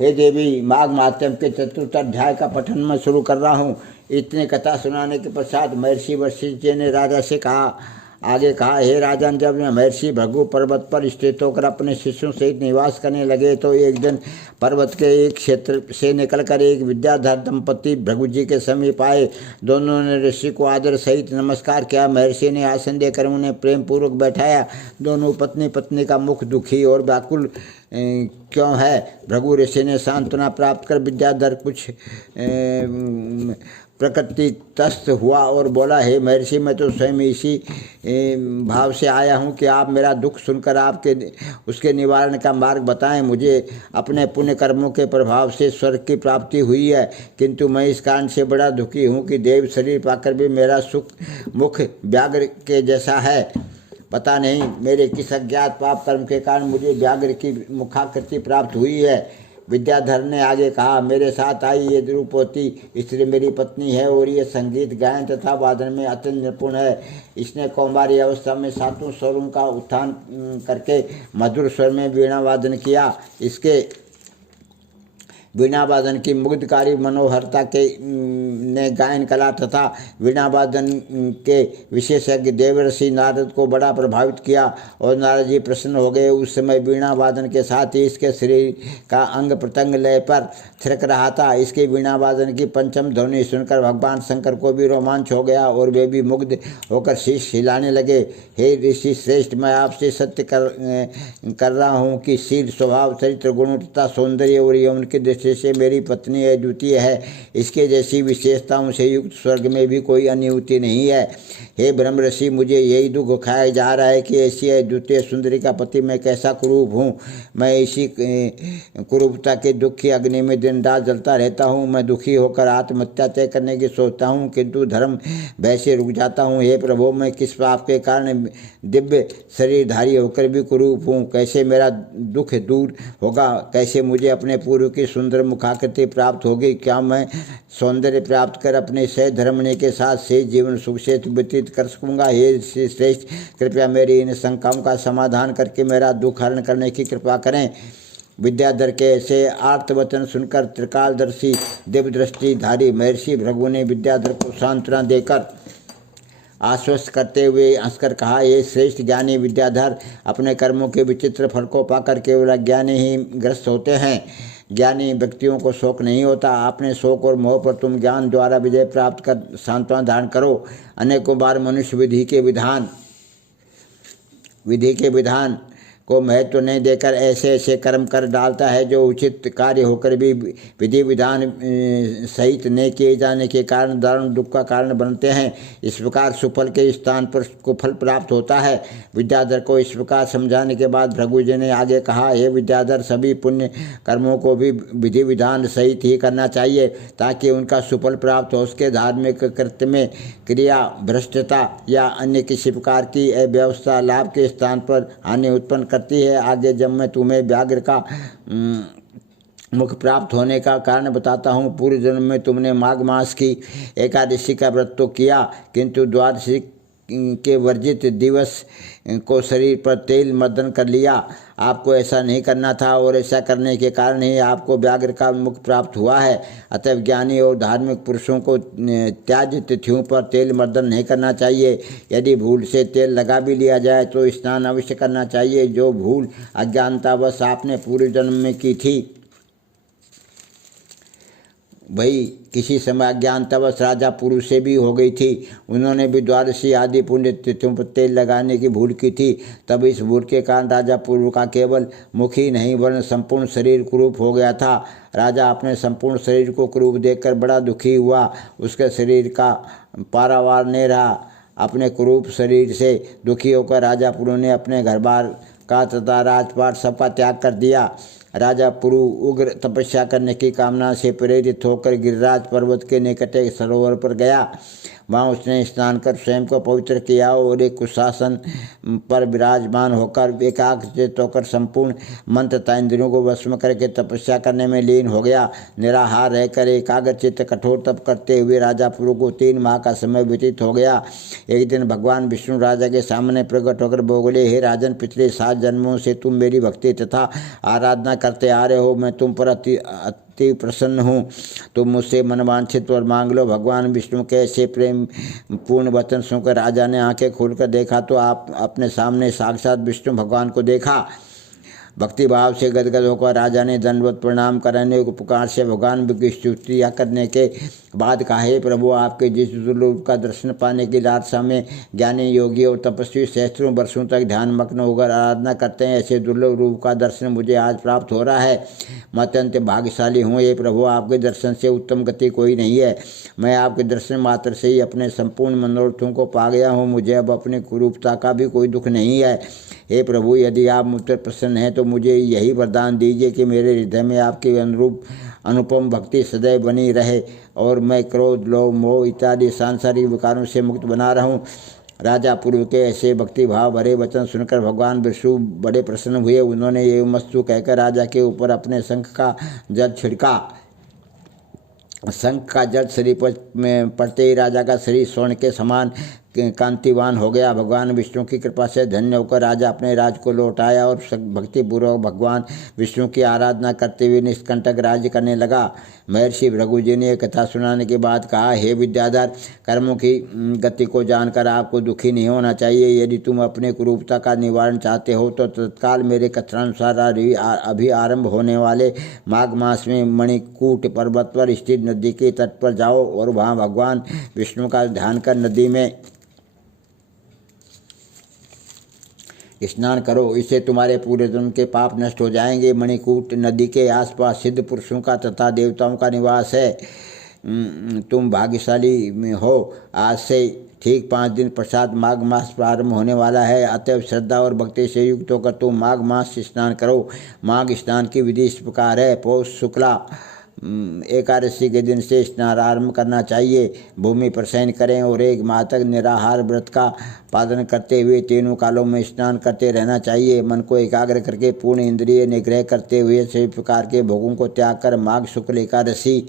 हे देवी, माघ माध्यम के चतुर्थ अध्याय का पठन मैं शुरू कर रहा हूँ। इतनी कथा सुनाने के पश्चात महर्षि वशिष्ठ जी ने राजा से आगे कहा, हे राजन, जब महर्षि भृगु पर्वत पर स्थित होकर अपने शिष्यों सहित निवास करने लगे तो एक दिन पर्वत के एक क्षेत्र से निकलकर एक विद्याधर दंपति भृगु जी के समीप आए। दोनों ने ऋषि को आदर सहित नमस्कार किया। महर्षि ने आसन देकर उन्हें प्रेम पूर्वक बैठाया। दोनों पत्नी पत्नी का मुख दुखी और व्याकुल क्यों है? भृगु ऋषि ने सांत्वना प्राप्त कर विद्याधर कुछ प्रकृति तस्त हुआ और बोला, हे महर्षि, मैं तो स्वयं इसी भाव से आया हूँ कि आप मेरा दुख सुनकर आपके उसके निवारण का मार्ग बताएं। मुझे अपने पुण्य कर्मों के प्रभाव से स्वर्ग की प्राप्ति हुई है, किंतु मैं इस कारण से बड़ा दुखी हूँ कि देव शरीर पाकर भी मेरा सुख मुख व्याघ्र के जैसा है। पता नहीं मेरे किस अज्ञात पाप कर्म के कारण मुझे व्याघ्र की मुखाकृति प्राप्त हुई है। विद्याधर ने आगे कहा, मेरे साथ आई ये द्रुपति स्त्री मेरी पत्नी है और ये संगीत गायन तथा वादन में अत्यंत निपुण है। इसने कौमारी अवस्था में सातों स्वरों का उत्थान करके मधुर स्वर में वीणा वादन किया। इसके वीणा वादन की मुग्धकारी मनोहरता के ने गायन कला तथा वीणा वादन के विशेषज्ञ देवर्षि नारद को बड़ा प्रभावित किया और नारद जी प्रसन्न हो गए। उस समय वीणा वादन के साथ ही इसके शरीर का अंग प्रत्यंग लय पर थिरक रहा था। इसके वीणा वादन की पंचम ध्वनि सुनकर भगवान शंकर को भी रोमांच हो गया और वे भी मुग्ध होकर शीश हिलाने लगे। हे ऋषि श्रेष्ठ, मैं आपसे सत्य कर रहा हूँ कि शील, स्वभाव, चरित्र, गुण तथा सौंदर्य और यौवन की दृष्टि से मेरी पत्नी अद्वितीय है। इसके जैसी विशेषताओं से युक्त स्वर्ग में भी कोई अन्य युवती नहीं है। हे ब्रह्म ऋषि, मुझे यही दुख खाया जा रहा है कि ऐसी अद्वितीय सुंदरी का पति मैं कैसा कुरूप हूँ। मैं इसी कुरूपता के दुख की अग्नि में दिन रात जलता रहता हूँ। मैं दुखी होकर आत्महत्या तय करने की सोचता हूँ, किंतु धर्म भय से रुक जाता हूँ। हे प्रभु, मैं किस पाप के कारण दिव्य शरीरधारी होकर भी कुरूप हूँ? कैसे मेरा दुख दूर होगा? कैसे मुझे अपने पूर्व की सुंदर मुखाकृति प्राप्त होगी? क्या मैं सौंदर्य प्राप्त कर अपने सह धर्मने के साथ से जीवन सुख से व्यतीत कर सकूँगा? हे श्रेष्ठ, कृपया मेरी इन शंकाओं का समाधान करके मेरा दुख हरण करने की कृपा करें। विद्याधर के ऐसे आर्तवचन सुनकर त्रिकालदर्शी दिव्य दृष्टिधारी महर्षि भृगु ने विद्याधर को सांत्वना देकर आश्वस्त करते हुए हंसकर कहा, ये श्रेष्ठ ज्ञानी विद्याधर, अपने कर्मों के विचित्र फल को पाकर केवल अज्ञानी ही ग्रस्त होते हैं। ज्ञानी व्यक्तियों को शोक नहीं होता। अपने शोक और मोह पर तुम ज्ञान द्वारा विजय प्राप्त कर सांत्वना धारण करो। अनेकों बार मनुष्य विधि के विधान को महत्व नहीं देकर ऐसे ऐसे कर्म कर डालता है जो उचित कार्य होकर भी विधि विधान सहित नहीं किए जाने के कारण दारुण दुख का कारण बनते हैं। इस प्रकार सुफल के स्थान पर कुफल प्राप्त होता है। विद्याधर को इस प्रकार समझाने के बाद भृगु जी ने आगे कहा, हे विद्याधर, सभी पुण्य कर्मों को भी विधि विधान सहित ही करना चाहिए ताकि उनका सुफल प्राप्त हो। उसके धार्मिक कृत्य में क्रिया भ्रष्टता या अन्य किसी प्रकार की अव्यवस्था लाभ के स्थान पर हानि उत्पन्न करती है। आगे जब मैं तुम्हें व्याघ्र का मुख प्राप्त होने का कारण बताता हूँ। पूर्व जन्म में तुमने माघ मास की एकादशी का व्रत तो किया, किंतु द्वादशी के वर्जित दिवस को शरीर पर तेल मर्दन कर लिया। आपको ऐसा नहीं करना था और ऐसा करने के कारण ही आपको व्याघ्र का मुख प्राप्त हुआ है। अतः ज्ञानी और धार्मिक पुरुषों को त्याज्य तिथियों पर तेल मर्दन नहीं करना चाहिए। यदि भूल से तेल लगा भी लिया जाए तो स्नान अवश्य करना चाहिए। जो भूल अज्ञानतावश आपने पूर्व जन्म में की थी वही किसी समय अज्ञानतावश राजा पुरु से भी हो गई थी। उन्होंने भी द्वादशी आदि पुण्य तिथियों पर तेल लगाने की भूल की थी। तब इस भूल के कारण राजा पुरु का केवल मुख ही नहीं वरन संपूर्ण शरीर कुरूप हो गया था। राजा अपने संपूर्ण शरीर को कुरूप देखकर बड़ा दुखी हुआ। उसके शरीर का पारावार नहीं रहा। अपने कुरूप शरीर से दुखी होकर राजा पुरु ने अपने घर बार का तथा राजपाट सबका त्याग कर दिया। राजा पुरु उग्र तपस्या करने की कामना से प्रेरित होकर गिरिराज पर्वत के निकट एक सरोवर पर गया। वहाँ उसने स्नान कर स्वयं को पवित्र किया और एक कुशासन पर विराजमान होकर एकाग्रचित होकर संपूर्ण मंत्र तथा इंद्रियों को वश में करके तपस्या करने में लीन हो गया। निराहार रहकर एकाग्रचित कठोर तप करते हुए राजा पुरु को 3 माह का समय व्यतीत हो गया। एक दिन भगवान विष्णु राजा के सामने प्रकट होकर बोले, हे राजन, पिछले 7 जन्मों से तुम मेरी भक्ति तथा आराधना करते आ रहे हो। मैं तुम पर अति प्रसन्न हूँ। तुम मुझसे मनवांछित वर मांग लो। भगवान विष्णु के ऐसे प्रेम पूर्ण वचन सुनकर राजा ने आंखें खोलकर देखा तो आप अपने सामने साक्षात विष्णु भगवान को देखा। भक्ति भाव से गदगद होकर राजा ने दंडवत प्रणाम करने उपकार से भगवान की स्तुतियाँ करने के बाद कहा, हे प्रभु, आपके जिस दुर्लभ का दर्शन पाने की लालसा में ज्ञानी योगी और तपस्वी सहस्त्रों वर्षों तक ध्यान मग्न होकर आराधना करते हैं, ऐसे दुर्लभ रूप का दर्शन मुझे आज प्राप्त हो रहा है। मैं अत्यंत भाग्यशाली हूँ। हे प्रभु, आपके दर्शन से उत्तम गति कोई नहीं है। मैं आपके दर्शन मात्र से ही अपने संपूर्ण मनोरथों को पा गया हूँ। मुझे अब अपनी कुरूपता का भी कोई दुख नहीं है। हे प्रभु, यदि आप मुझ पर प्रसन्न हैं तो मुझे यही वरदान दीजिए कि मेरे हृदय में आपके अनुरूप अनुपम भक्ति सदैव बनी रहे और मैं क्रोध, लोभ, मोह इत्यादि सांसारिक विकारों से मुक्त बना रहूं। राजा पूर्व के ऐसे भक्ति भाव भरे वचन सुनकर भगवान विष्णु बड़े प्रसन्न हुए। उन्होंने ये मस्तु कहकर राजा के ऊपर अपने शंख का जल छिड़का। शंख का जल शरीर पर पड़ते ही राजा का शरीर स्वर्ण के समान कांतिवान हो गया। भगवान विष्णु की कृपा से धन्य होकर राजा अपने राज को लौट आया और भक्तिपूर्वक भगवान विष्णु की आराधना करते हुए निष्कंटक राज्य करने लगा। महर्षि भृगु जी ने कथा सुनाने के बाद कहा, हे विद्याधर, कर्मों की गति को जानकर आपको दुखी नहीं होना चाहिए। यदि तुम अपने कुरूपता का निवारण चाहते हो तो तत्काल मेरे कथनानुसार अभी आरंभ होने वाले माघ मास में मणिकूट पर्वत पर स्थित नदी के तट पर जाओ और वहाँ भगवान विष्णु का ध्यान कर नदी में स्नान करो। इससे तुम्हारे पूरे जन्म के पाप नष्ट हो जाएंगे। मणिकूट नदी के आसपास सिद्ध पुरुषों का तथा देवताओं का निवास है। तुम भाग्यशाली हो। आज से ठीक 5 दिन पश्चात माघ मास प्रारंभ होने वाला है। अतएव श्रद्धा और भक्ति से युक्त होकर तुम माघ मास स्नान करो। माघ स्नान की विधि इस प्रकार है। पौष शुक्ला एकादशी के दिन से स्नान आरंभ करना चाहिए। भूमि पर शयन करें और 1 माह तक निराहार व्रत का पालन करते हुए तीनों कालों में स्नान करते रहना चाहिए। मन को एकाग्र करके पूर्ण इंद्रिय निग्रह करते हुए सभी प्रकार के भोगों को त्याग कर माघ शुक्ल एकादशी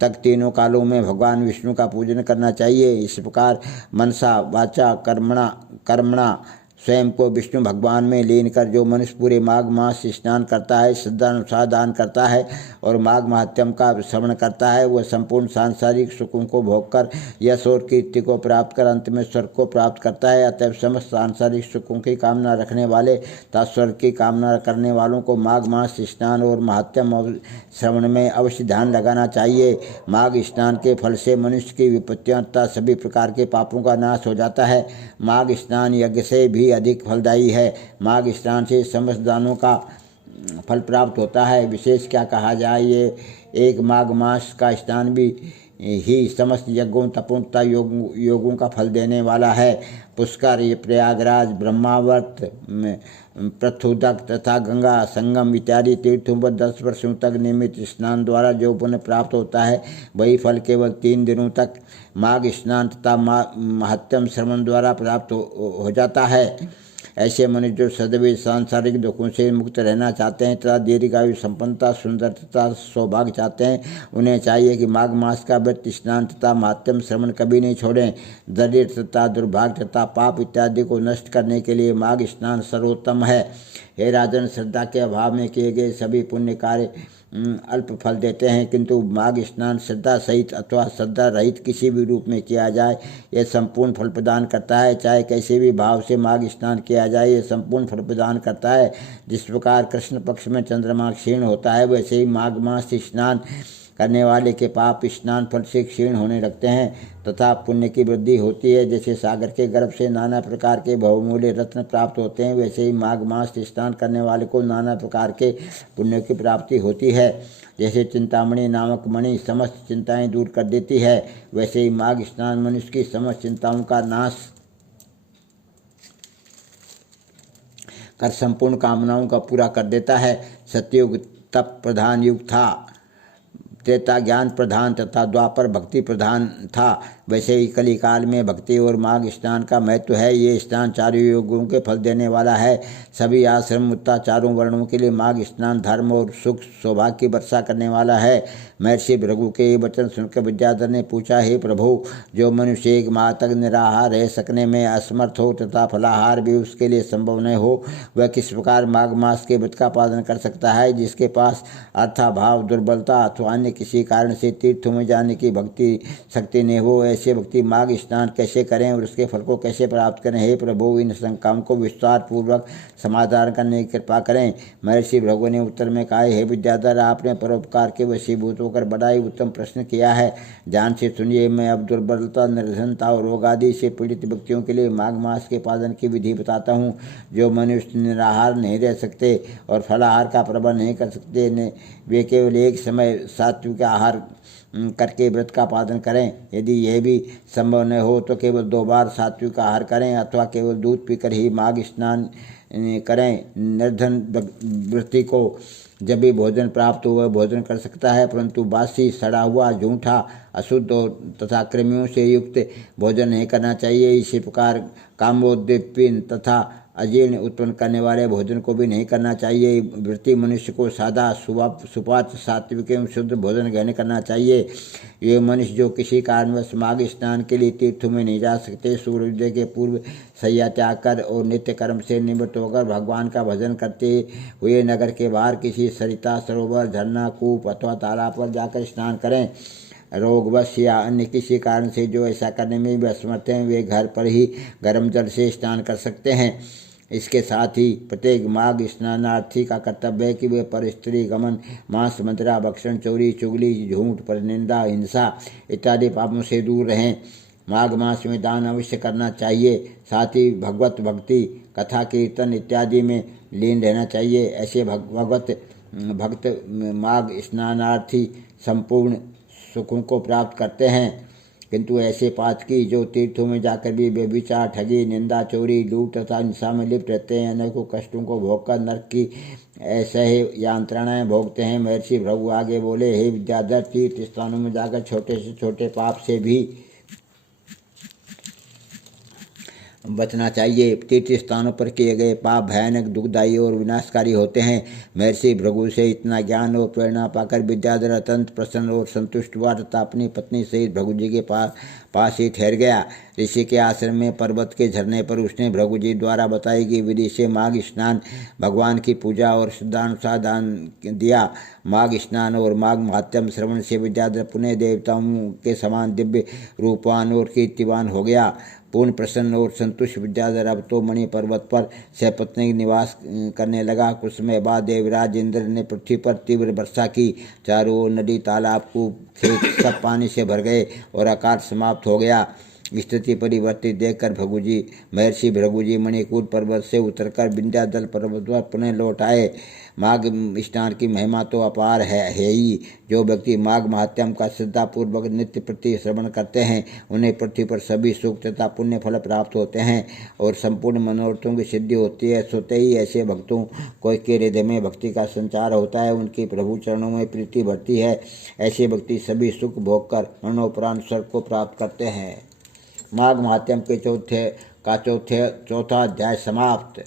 तक तीनों कालों में भगवान विष्णु का पूजन करना चाहिए। इस प्रकार मनसा वाचा कर्मणा स्वयं को विष्णु भगवान में लीन कर जो मनुष्य पूरे माघ मास स्नान करता है, श्रद्धानुसार दान करता है और माघ महात्म्य का श्रवण करता है, वह संपूर्ण सांसारिक सुखों को भोग कर यश और कीर्ति को प्राप्त कर अंत में स्वर्ग को प्राप्त करता है। अतएव समस्त सांसारिक सुखों की कामना रखने वाले तथा स्वर्ग की कामना करने वालों को माघ मास स्नान और महात्म्य श्रवण में अवश्य ध्यान लगाना चाहिए। माघ स्नान के फल से मनुष्य की विपत्तियां तथा सभी प्रकार के पापों का नाश हो जाता है। माघ स्नान यज्ञ से भी अधिक फलदायी है। माघ स्नान से समस्त दानों का फल प्राप्त होता है। विशेष क्या कहा जाए, ये एक माघ मास का स्नान भी ही समस्त यज्ञों तपों तथा योगों का फल देने वाला है। पुष्कर, ये प्रयागराज, ब्रह्मावर्त, पृथुदक तथा गंगा संगम इत्यादि तीर्थों पर 10 वर्षों तक नियमित स्नान द्वारा जो पुण्य प्राप्त होता है, वही फल केवल 3 दिनों तक माघ स्नान तथा महात्म्य श्रवण द्वारा प्राप्त हो जाता है। ऐसे मनुष्य जो सदैव सांसारिक दुखों से मुक्त रहना चाहते हैं तथा दीर्घायु संपन्नता, सुंदरता, सौभाग्य चाहते हैं, उन्हें चाहिए कि माघ मास का व्रत, स्नान तथा महात्म्य श्रवण कभी नहीं छोड़ें। दरिद्र तथा दुर्भाग्य तथा पाप इत्यादि को नष्ट करने के लिए माघ स्नान सर्वोत्तम है। हे राजन, श्रद्धा के अभाव में किए गए सभी पुण्य कार्य अल्प फल देते हैं, किंतु माघ स्नान श्रद्धा सहित अथवा श्रद्धा रहित किसी भी रूप में किया जाए, यह संपूर्ण फल प्रदान करता है। चाहे कैसे भी भाव से माघ स्नान किया जाए, यह संपूर्ण फल प्रदान करता है। जिस प्रकार कृष्ण पक्ष में चंद्रमा क्षीण होता है, वैसे ही माघ मास स्नान करने वाले के पाप स्नान फल से क्षीण होने लगते हैं तथा पुण्य की वृद्धि होती है। जैसे सागर के गर्भ से नाना प्रकार के बहुमूल्य रत्न प्राप्त होते हैं, वैसे ही माघ मास स्नान करने वाले को नाना प्रकार के पुण्य की प्राप्ति होती है। जैसे चिंतामणि नामक मणि समस्त चिंताएं दूर कर देती है, वैसे ही माघ स्नान मनुष्य की समस्त चिंताओं का नाश कर संपूर्ण कामनाओं का पूरा कर देता है। सतयुग तप प्रधान युग था, त्रेता ज्ञान प्रधान तथा द्वापर भक्ति प्रधान था। वैसे ही कलिकाल में भक्ति और माघ स्नान का महत्व है। ये स्नान चारों योगों के फल देने वाला है। सभी आश्रम मुक्ता चारों वर्णों के लिए माघ स्नान धर्म और सुख सौभाग्य की वर्षा करने वाला है। महर्षि भृगु के ये वचन सुनकर विद्याधर ने पूछा, हे प्रभु, जो मनुष्य एक माह तक निराहार रह सकने में असमर्थ हो तथा फलाहार भी उसके लिए संभव न हो, वह किस प्रकार माघ मास के व्रत का पालन कर सकता है। जिसके पास अर्थाभाव, दुर्बलता अथवा अन्य किसी कारण से तीर्थों में जाने की भक्ति शक्ति नहीं हो, ऐसे व्यक्ति माघ स्नान कैसे करें और उसके फल को कैसे प्राप्त करें। हे प्रभु, इन शंकाओं को विस्तार पूर्वक समाधान करने की कृपा करें। महर्षि भृगु ने उत्तर में कहा, हे विद्याधर, आपने परोपकार के वशीभूत होकर बड़ा ही उत्तम प्रश्न किया है। ध्यान से सुनिए। मैं अब दुर्बलता, निर्धनता और रोग आदि से पीड़ित व्यक्तियों के लिए माघ मास के पालन की विधि बताता हूँ। जो मनुष्य निराहार नहीं रह सकते और फलाहार का प्रबंध नहीं कर सकते, वे केवल एक समय सात्विक आहार करके व्रत का पालन करें। यदि यह भी संभव न हो तो केवल 2 बार सात्विक आहार करें अथवा केवल दूध पीकर ही माघ स्नान करें। निर्धन व्यक्ति को जब भी भोजन प्राप्त हो वह भोजन कर सकता है, परंतु बासी, सड़ा हुआ, झूठा, अशुद्ध तथा कृमियों से युक्त भोजन नहीं करना चाहिए। इसी प्रकार कामोद्दीपन तथा अजीर्ण उत्पन्न करने वाले भोजन को भी नहीं करना चाहिए। वृत्ति मनुष्य को सादा, सुपाच्य, सात्विक एवं शुद्ध भोजन ग्रहण करना चाहिए। ये मनुष्य जो किसी कारणवश माघ स्नान के लिए तीर्थों में नहीं जा सकते, सूर्योदय के पूर्व शैया त्याग कर और नित्य कर्म से निवृत्त होकर भगवान का भजन करते हुए नगर के बाहर किसी सरिता, सरोवर, झरना, कूप अथवा तालाब पर जाकर स्नान करें। रोगवश या अन्य किसी कारण से जो ऐसा करने में भी असमर्थ हैं, वे घर पर ही गर्म जल से स्नान कर सकते हैं। इसके साथ ही प्रत्येक माघ स्नानार्थी का कर्तव्य है कि वे पर स्त्री गमन, मांस, मदिरा, भक्षण, चोरी, चुगली, झूठ, परनिंदा, हिंसा इत्यादि पापों से दूर रहें। माघ मास में दान अवश्य करना चाहिए। साथ ही भगवत भक्ति, कथा, कीर्तन इत्यादि में लीन रहना चाहिए। ऐसे भक्त माघ स्नानार्थी संपूर्ण सुखों को प्राप्त करते हैं। किंतु ऐसे पातकी जो तीर्थों में जाकर भी व्यभिचार, ठगी, निंदा, चोरी, लूट तथा हिंसा में लिप्त रहते हैं, अनेकों कष्टों को भोगकर नरक की असह्य यंत्रणाएं भोगते हैं। महर्षि भृगु आगे बोले, हे विद्याधर, तीर्थ स्थानों में जाकर छोटे से छोटे पाप से भी बचना चाहिए। तीर्थ स्थानों पर किए गए पाप भयानक, दुखदायी और विनाशकारी होते हैं। महर्षि भृगु से इतना ज्ञान और प्रेरणा पाकर विद्याधर अत्यंत प्रसन्न और संतुष्ट हुआ तथा अपनी पत्नी सहित भृगु जी के पास ही ठहर गया। ऋषि के आश्रम में पर्वत के झरने पर उसने भृगु जी द्वारा बताई गई विधि से माघ स्नान, भगवान की पूजा और श्रद्धानुसार दान दिया। माघ स्नान और माघ महात्म्य श्रवण से विद्याधर पुण्य देवताओं के समान दिव्य रूपवान और कीर्तिवान हो गया। पूर्ण प्रसन्न और संतुष्ट विद्याधर अब तो मणि पर्वत पर सपत्नी निवास करने लगा। कुछ समय बाद देवराज इंद्र ने पृथ्वी पर तीव्र वर्षा की। चारों ओर नदी, तालाब, कूप, खेत सब पानी से भर गए और आकाश समाप्त हो गया। स्थिति परिवर्तित देखकर महर्षि भृगु जी मणिकूट पर्वत से उतरकर विंध्याचल पर्वत पर पुनः लौट आए। माघ स्नान की महिमा तो अपार है ही। जो व्यक्ति माघ महात्म्य का श्रद्धापूर्वक नित्य प्रति श्रवण करते हैं, उन्हें पृथ्वी पर सभी सुख तथा पुण्य फल प्राप्त होते हैं और संपूर्ण मनोरथों की सिद्धि होती है। सोते ही ऐसे भक्तों को के हृदय में भक्ति का संचार होता है, उनकी प्रभु चरणों में प्रीति बढ़ती है। ऐसे व्यक्ति सभी सुख भोगकर मरणोपरांत स्वर्ग को प्राप्त करते हैं। माघ महात्म्य के चौथा अध्याय समाप्त।